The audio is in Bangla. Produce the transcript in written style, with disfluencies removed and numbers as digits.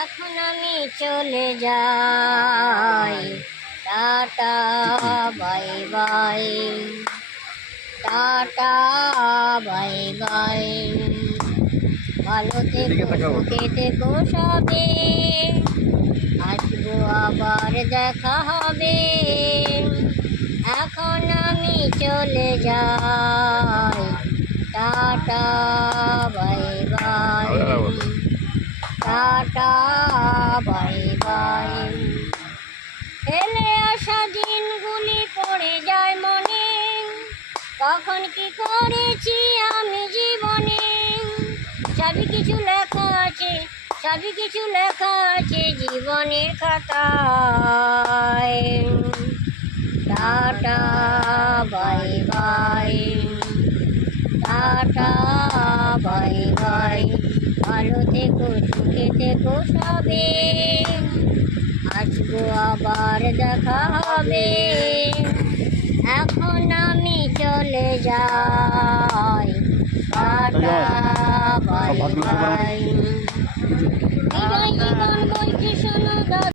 এখন আমি চলে যাই, tata bye bye, tata bye bye. ভালো থেকো, সুখে থেকো সবে, আসবো আবার দেখা হবে। এখন আমি চলে যাই, tata bye bye, tata bye bye. ফেলে আসা দিনগুলি পড়ে যায় মনে, তখন কি করেছি আমি জীবনে। সবই কিছু লেখা আছে, সবই কিছু লেখা আছে জীবনের খাতায়। Tata bye bye, tata bye bye. ভালো থেকো, সুখে থেকো সবে, আসবো আবার দেখা হবে। এখন আমি চলে যাই, টাটা বাই বাই।